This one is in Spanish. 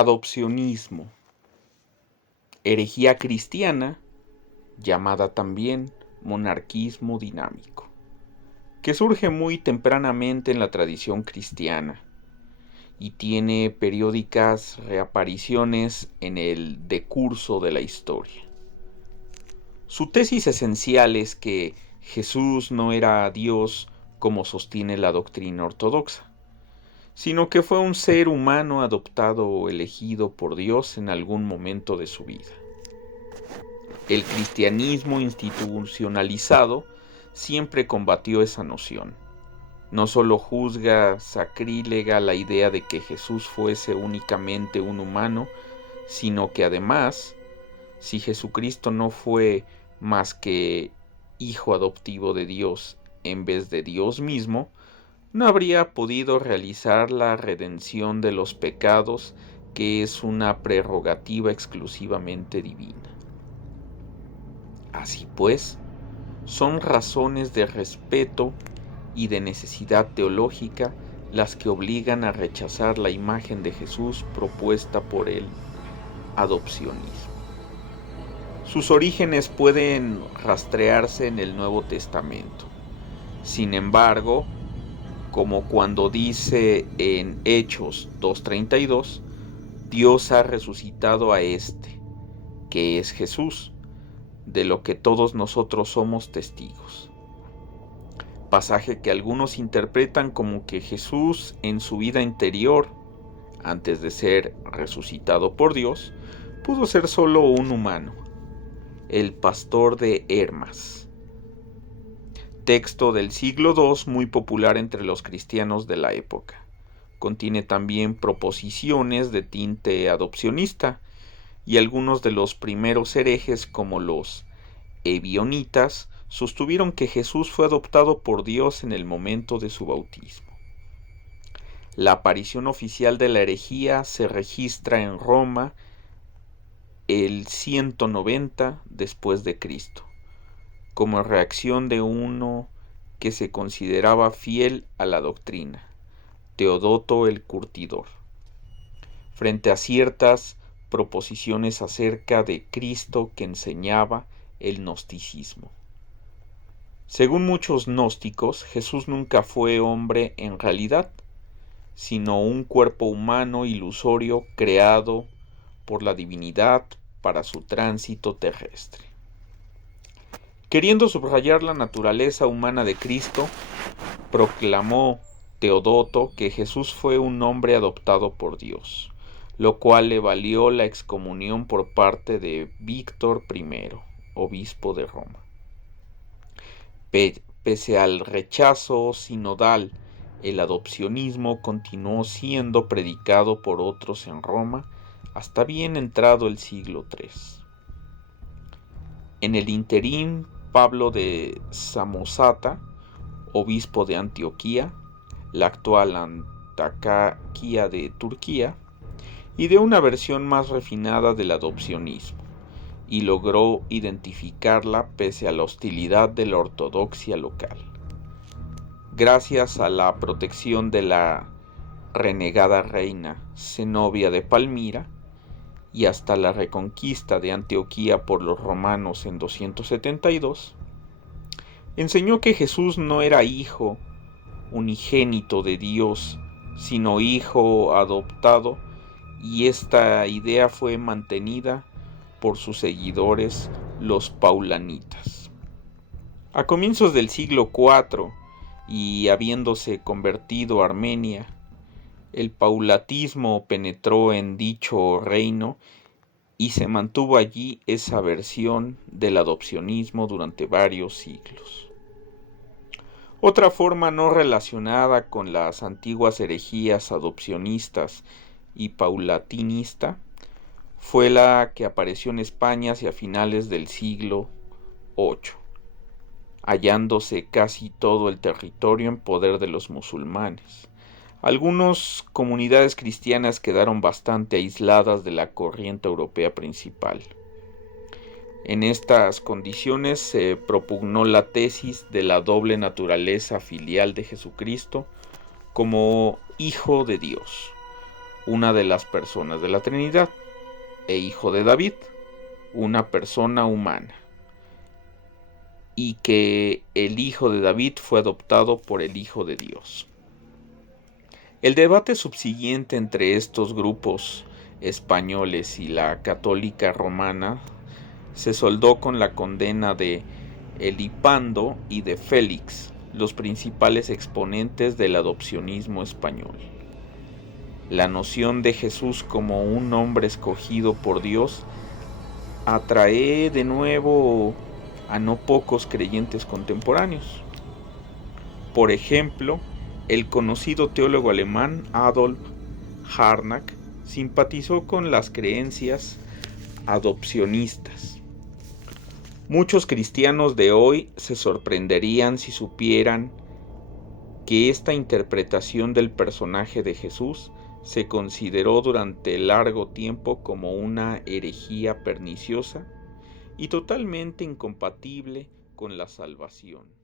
Adopcionismo, herejía cristiana, llamada también monarquismo dinámico, que surge muy tempranamente en la tradición cristiana y tiene periódicas reapariciones en el decurso de la historia. Su tesis esencial es que Jesús no era Dios como sostiene la doctrina ortodoxa, sino que fue un ser humano adoptado o elegido por Dios en algún momento de su vida. El cristianismo institucionalizado siempre combatió esa noción. No solo juzga sacrílega la idea de que Jesús fuese únicamente un humano, sino que además, si Jesucristo no fue más que hijo adoptivo de Dios en vez de Dios mismo, no habría podido realizar la redención de los pecados, que es una prerrogativa exclusivamente divina. Así pues, son razones de respeto y de necesidad teológica las que obligan a rechazar la imagen de Jesús propuesta por el adopcionismo. Sus orígenes pueden rastrearse en el Nuevo Testamento. Sin embargo, como cuando dice en Hechos 2:32, Dios ha resucitado a este, que es Jesús, de lo que todos nosotros somos testigos. Pasaje que algunos interpretan como que Jesús en su vida interior, antes de ser resucitado por Dios, pudo ser solo un humano, el pastor de Hermas. Texto del siglo II muy popular entre los cristianos de la época. Contiene también proposiciones de tinte adopcionista, y algunos de los primeros herejes, como los ebionitas, sostuvieron que Jesús fue adoptado por Dios en el momento de su bautismo. La aparición oficial de la herejía se registra en Roma el 190 después de Cristo, como reacción de uno que se consideraba fiel a la doctrina, Teodoto el Curtidor, frente a ciertas proposiciones acerca de Cristo que enseñaba el gnosticismo. Según muchos gnósticos, Jesús nunca fue hombre en realidad, sino un cuerpo humano ilusorio creado por la divinidad para su tránsito terrestre. Queriendo subrayar la naturaleza humana de Cristo, proclamó Teodoto que Jesús fue un hombre adoptado por Dios, lo cual le valió la excomunión por parte de Víctor I, obispo de Roma. Pese al rechazo sinodal, el adopcionismo continuó siendo predicado por otros en Roma hasta bien entrado el siglo III. En el ínterin, Pablo de Samosata, obispo de Antioquía, la actual Antaquía de Turquía, ideó una versión más refinada del adopcionismo y logró identificarla pese a la hostilidad de la ortodoxia local. Gracias a la protección de la renegada reina Zenobia de Palmira y hasta la reconquista de Antioquía por los romanos en 272, enseñó que Jesús no era hijo unigénito de Dios, sino hijo adoptado, y esta idea fue mantenida por sus seguidores, los paulanitas. A comienzos del siglo IV, y habiéndose convertido Armenia, el paulatismo penetró en dicho reino y se mantuvo allí esa versión del adopcionismo durante varios siglos. Otra forma no relacionada con las antiguas herejías adopcionistas y paulatinista fue la que apareció en España hacia finales del siglo VIII, hallándose casi todo el territorio en poder de los musulmanes. Algunas comunidades cristianas quedaron bastante aisladas de la corriente europea principal. En estas condiciones se propugnó la tesis de la doble naturaleza filial de Jesucristo como Hijo de Dios, una de las personas de la Trinidad, e hijo de David, una persona humana, y que el hijo de David fue adoptado por el Hijo de Dios. El debate subsiguiente entre estos grupos españoles y la católica romana se soldó con la condena de Elipando y de Félix, los principales exponentes del adopcionismo español. La noción de Jesús como un hombre escogido por Dios atrae de nuevo a no pocos creyentes contemporáneos. Por ejemplo, el conocido teólogo alemán Adolf Harnack simpatizó con las creencias adopcionistas. Muchos cristianos de hoy se sorprenderían si supieran que esta interpretación del personaje de Jesús se consideró durante largo tiempo como una herejía perniciosa y totalmente incompatible con la salvación.